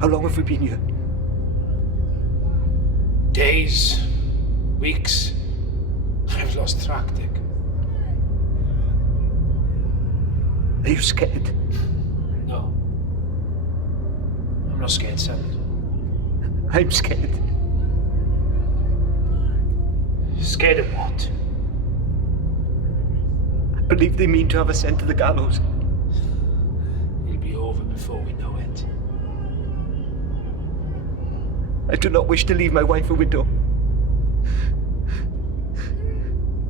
How long have we been here? Days, weeks. I've lost track, Dick. Are you scared? No. I'm not scared, son. I'm scared. Scared of what? I believe they mean to have us sent to the gallows. It'll be over before we know it. I do not wish to leave my wife a widow.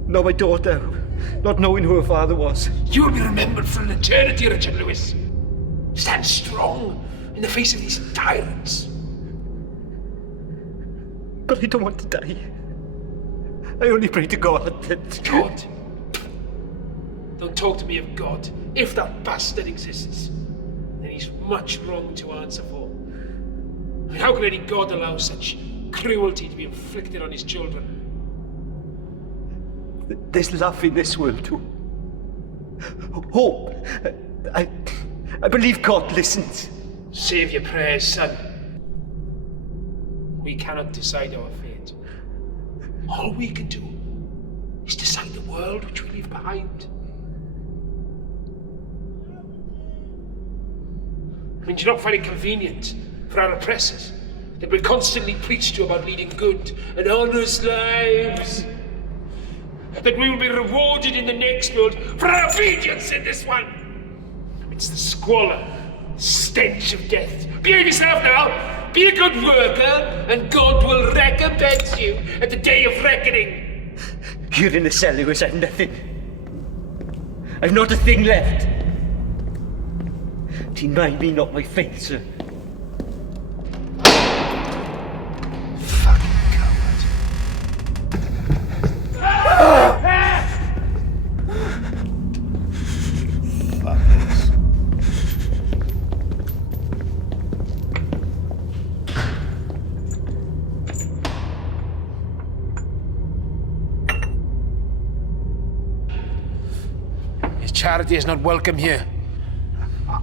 Nor my daughter, not knowing who her father was. You will be remembered for an eternity, Richard Lewis. Stand strong in the face of these tyrants. But I don't want to die. I only pray to God that... God? Don't talk to me of God. If that bastard exists, then he's much wrong to answer for. I mean, how can any God allow such cruelty to be inflicted on his children? There's love in this world too. Hope. I believe God listens. Save your prayers, son. We cannot decide our fate. All we can do is decide the world which we leave behind. I mean, do you not find it convenient for our oppressors that we constantly preach to about leading good and honest lives? That we will be rewarded in the next world for our obedience in this one? It's the squalor, stench of death. Behave yourself now! Be a good worker, and God will recompense you at the day of reckoning. You're in a cell, Lewis. I've nothing. I've not a thing left. Deny me not my faith, sir. Fucking coward. Fuck this. His charity is not welcome here.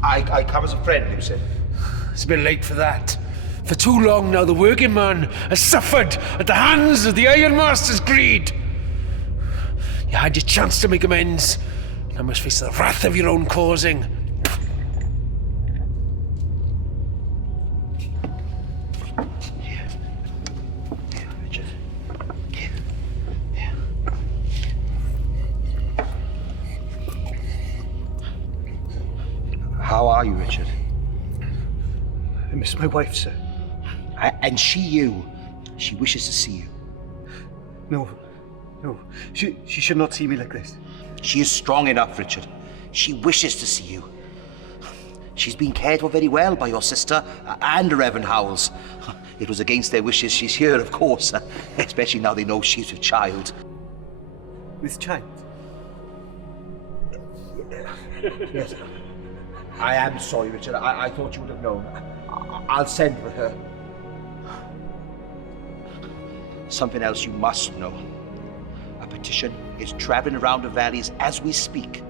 I come as a friend, you said. It's a bit late for that. For too long now, the working man has suffered at the hands of the Ironmaster's greed. You had your chance to make amends. Now must face the wrath of your own causing. Here, Richard. Here. How are you, Richard? I miss my wife, sir. And she you. She wishes to see you. No. She should not see me like this. She is strong enough, Richard. She wishes to see you. She's been cared for very well by your sister and Reverend Howells. It was against their wishes she's here, of course, especially now they know she's with child. With child? Yes. I am sorry, Richard. I thought you would have known. I'll send for her. Something else you must know. A petition is traveling around the valleys as we speak.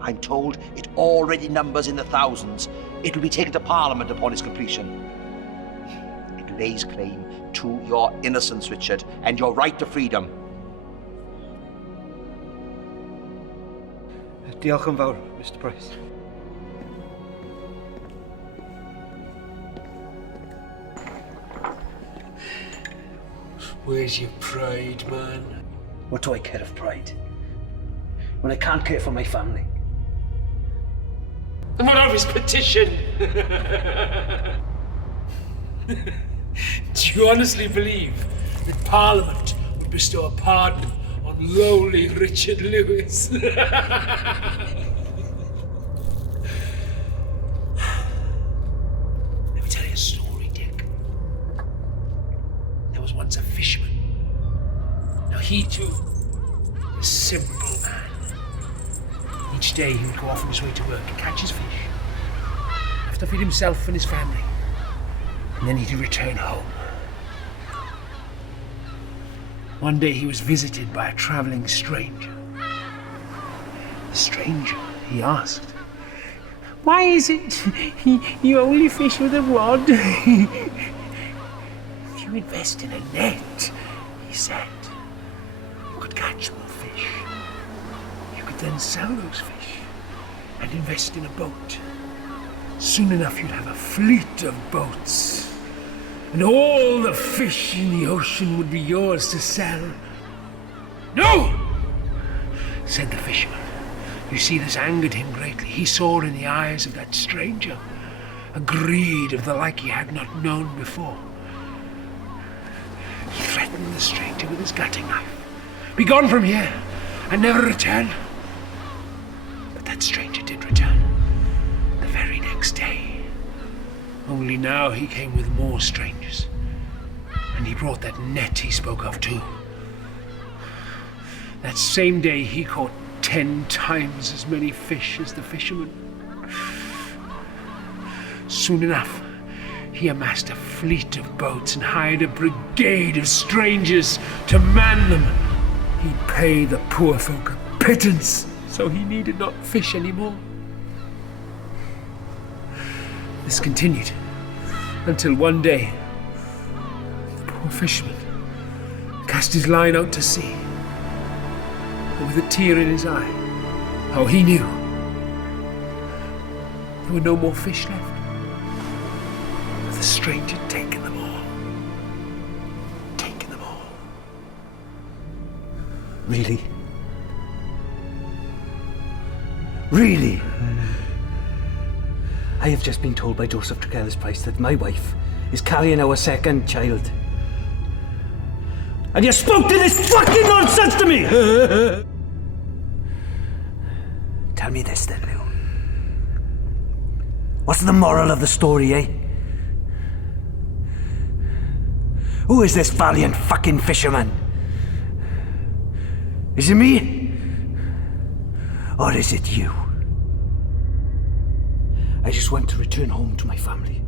I'm told it already numbers in the thousands. It will be taken to Parliament upon its completion. It lays claim to your innocence, Richard, and your right to freedom. Diolch yn fawr, Mr. Price. Where's your pride, man? What do I care of pride? When I can't care for my family. And what of his petition? Do you honestly believe that Parliament would bestow a pardon on lowly Richard Lewis? Let me tell you a story, Dick. There was once a fisherman. Now he too, a simple man. Each day he would go off on his way to work and catch his fish, have to feed himself and his family, and then he'd return home. One day he was visited by a traveling stranger. The stranger, he asked, Why is it you only fish with a rod? If you invest in a net, he said, you could catch more fish. You could then sell those fish and invest in a boat. Soon enough you'd have a fleet of boats, and all the fish in the ocean would be yours to sell. No! Said the fisherman. You see, this angered him greatly. He saw in the eyes of that stranger a greed of the like he had not known before. He threatened the stranger with his gutting knife. Be gone from here and never return. But that stranger did return the very next day. Only now he came with more strangers, and he brought that net he spoke of too. That same day he caught 10 times as many fish as the fisherman. Soon enough, he amassed a fleet of boats and hired a brigade of strangers to man them. He'd pay the poor folk a pittance, so he needed not fish anymore. This continued until one day, the poor fisherman cast his line out to sea. And with a tear in his eye, how he knew there were no more fish left. But the stranger had taken them all. Taken them all. Really? Really? I have just been told by Joseph Tregellis Price that my wife is carrying our second child. And you spoke to this fucking nonsense to me! Tell me this then, Lou. What's the moral of the story, eh? Who is this valiant fucking fisherman? Is it me? Or is it you? I just want to return home to my family.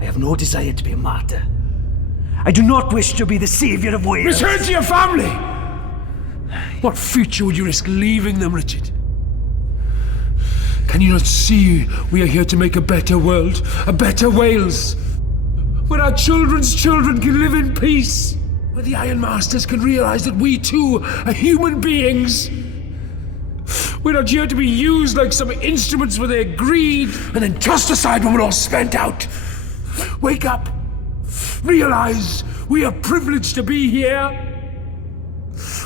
I have no desire to be a martyr. I do not wish to be the savior of Wales. Return to your family! What future would you risk leaving them, Richard? Can you not see we are here to make a better world, a better Wales, where our children's children can live in peace, where the Iron Masters can realize that we too are human beings? We're not here to be used like some instruments for their greed and then tossed aside when we're all spent out. Wake up. Realize we are privileged to be here.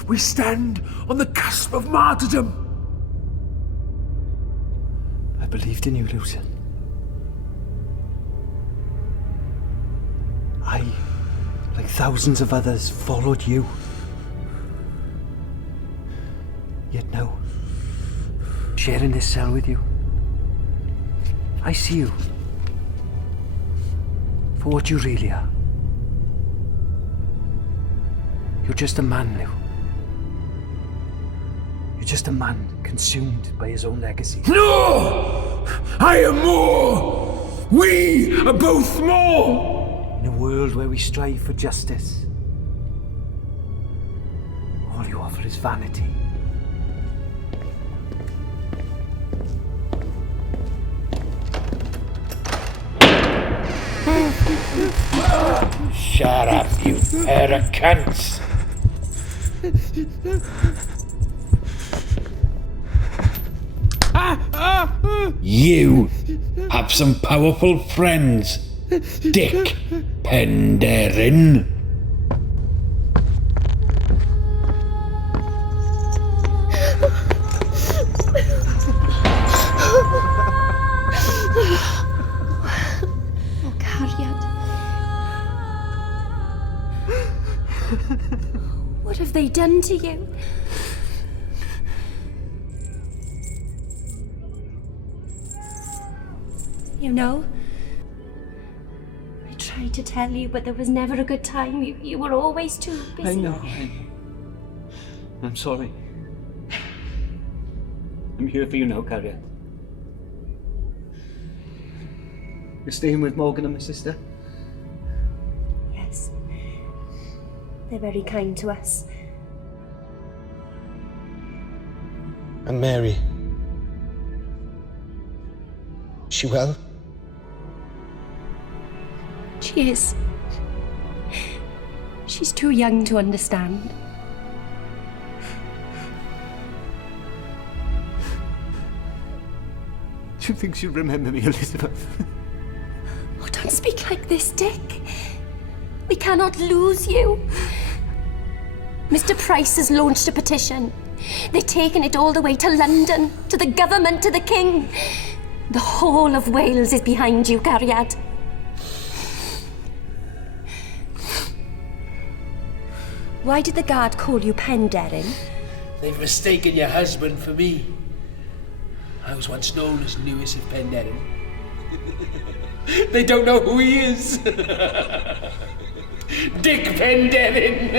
We stand on the cusp of martyrdom. I believed in you, Lucian. I, like thousands of others, followed you. Yet now, sharing this cell with you, I see you for what you really are. You're just a man, Lou. You're just a man consumed by his own legacy. No! I am more! We are both more! In a world where we strive for justice, all you offer is vanity. Shut up, you pair of cunts! You have some powerful friends, Dick Penderyn. What have they done to you? You know, I tried to tell you, but there was never a good time. You were always too busy. I know. I'm sorry. I'm here for you now, Carrier. You're staying with Morgan and my sister? Yes. They're very kind to us. And Mary? she well? She is. She's too young to understand. Do you think she'll remember me, Elizabeth? Oh, don't speak like this, Dick. We cannot lose you. Mr. Price has launched a petition. They're taking it all the way to London, to the government, to the king. The whole of Wales is behind you, Cariad. Why did the guard call you Penderyn? They've mistaken your husband for me. I was once known as Lewis of Penderyn. They don't know who he is. Dick Penderyn.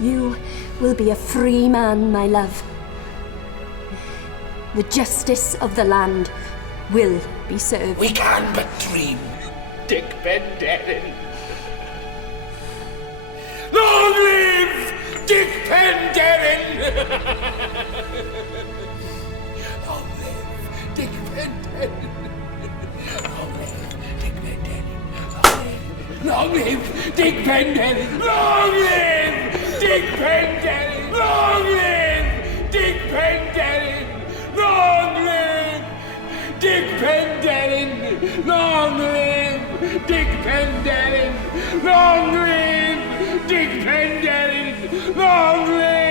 You will be a free man, my love. The justice of the land will be served. We can but dream. Dick Penderyn. Long live Dick Penderyn! Long live Dick Penderyn! Long live Dick Penderyn! Long live Dick Penderyn! Long live Dick Penderyn! Long live Dick Penderyn! Long live Dick Penderyn! Long live Dick Penderyn! Long live Dick Penderyn! Long live!